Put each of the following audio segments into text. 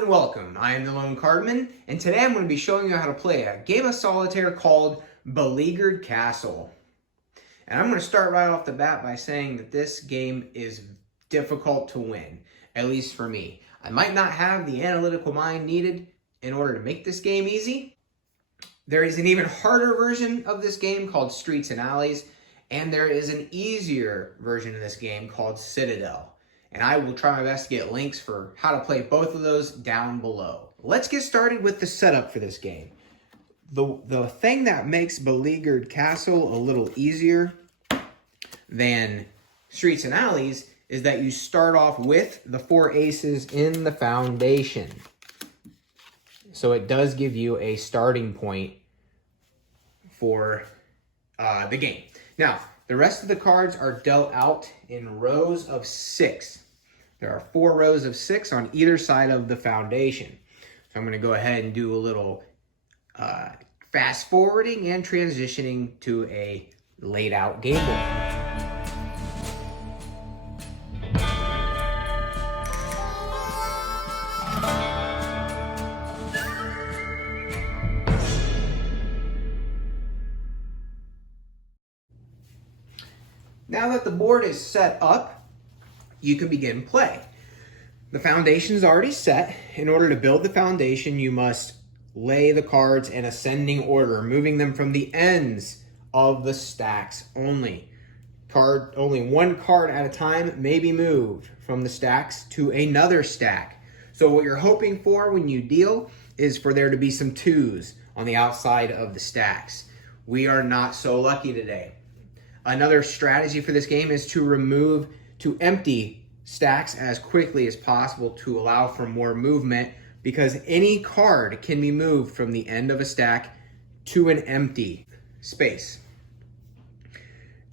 and welcome. I am the Lone Cardman, and today I'm going to be showing you how to play a game of solitaire called Beleaguered Castle. And I'm going to start right off the bat by saying that this game is difficult to win, at least for me. I might not have the analytical mind needed in order to make this game easy. There is an even harder version of this game called Streets and Alleys, and there is an easier version of this game called Citadel. And I will try my best to get links for how to play both of those down below. Let's get started with the setup for this game. The thing that makes Beleaguered Castle a little easier than Streets and Alleys is that you start off with the 4 aces in the foundation. So it does give you a starting point for the game. Now, the rest of the cards are dealt out in rows of 6. There are 4 rows of 6 on either side of the foundation. So I'm going to go ahead and do a little fast forwarding and transitioning to a laid out game board. Now that the board is set up, you can begin play. The foundation is already set. In order to build the foundation, you must lay the cards in ascending order, moving them from the ends of the stacks only. Only one card at a time may be moved from the stacks to another stack. So what you're hoping for when you deal is for there to be some 2s on the outside of the stacks. We are not so lucky today. Another strategy for this game is to empty stacks as quickly as possible to allow for more movement, because any card can be moved from the end of a stack to an empty space.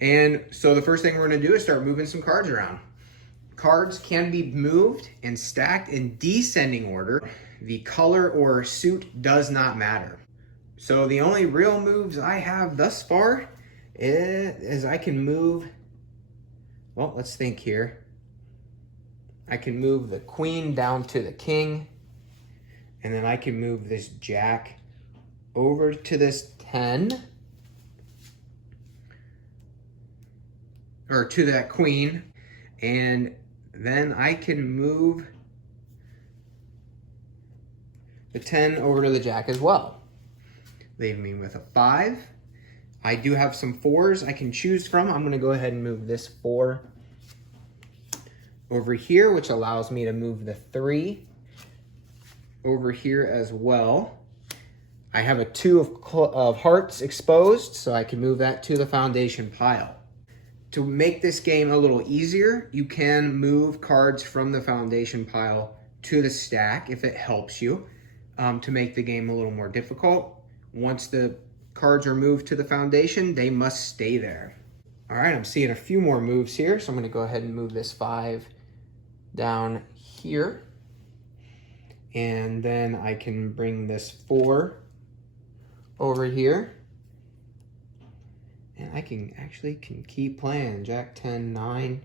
And so the first thing we're going to do is start moving some cards around. Cards can be moved and stacked in descending order. The color or suit does not matter. So the only real moves I have thus far is I can move, well, let's think here. I can move the queen down to the king, and then I can move this jack over to this 10, or to that queen, and then I can move the 10 over to the jack as well, leaving me with a 5. I do have some 4s I can choose from. I'm going to go ahead and move this 4 over here, which allows me to move the 3 over here as well. I have a 2 of hearts exposed, so I can move that to the foundation pile. To make this game a little easier, you can move cards from the foundation pile to the stack if it helps you to make the game a little more difficult. Once the cards are moved to the foundation, they must stay there. All right, I'm seeing a few more moves here, so I'm going to go ahead and move this 5 down here. And then I can bring this 4 over here. And I can keep playing. Jack 10, 9.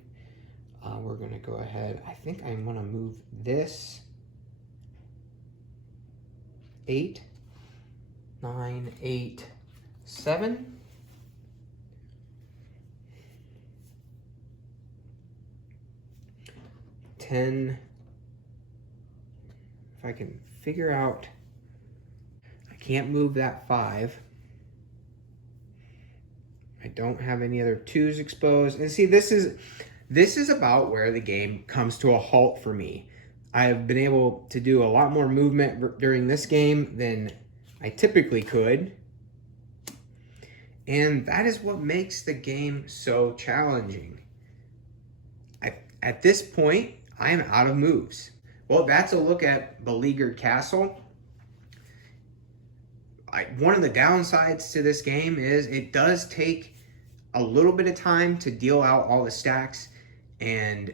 We're going to go ahead. I think I'm going to move this 8, 9, 8, 7. If I can figure out, I can't move that 5. I don't have any other 2s exposed. And see, this is about where the game comes to a halt for me. I have been able to do a lot more movement during this game than I typically could. And that is what makes the game so challenging. At this point, I am out of moves. Well, that's a look at Beleaguered Castle. One of the downsides to this game is it does take a little bit of time to deal out all the stacks. And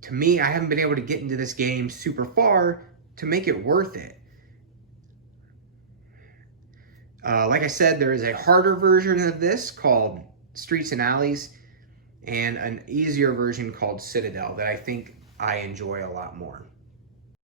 to me, I haven't been able to get into this game super far to make it worth it. Like I said, there is a harder version of this called Streets and Alleys, and an easier version called Citadel that I think I enjoy a lot more.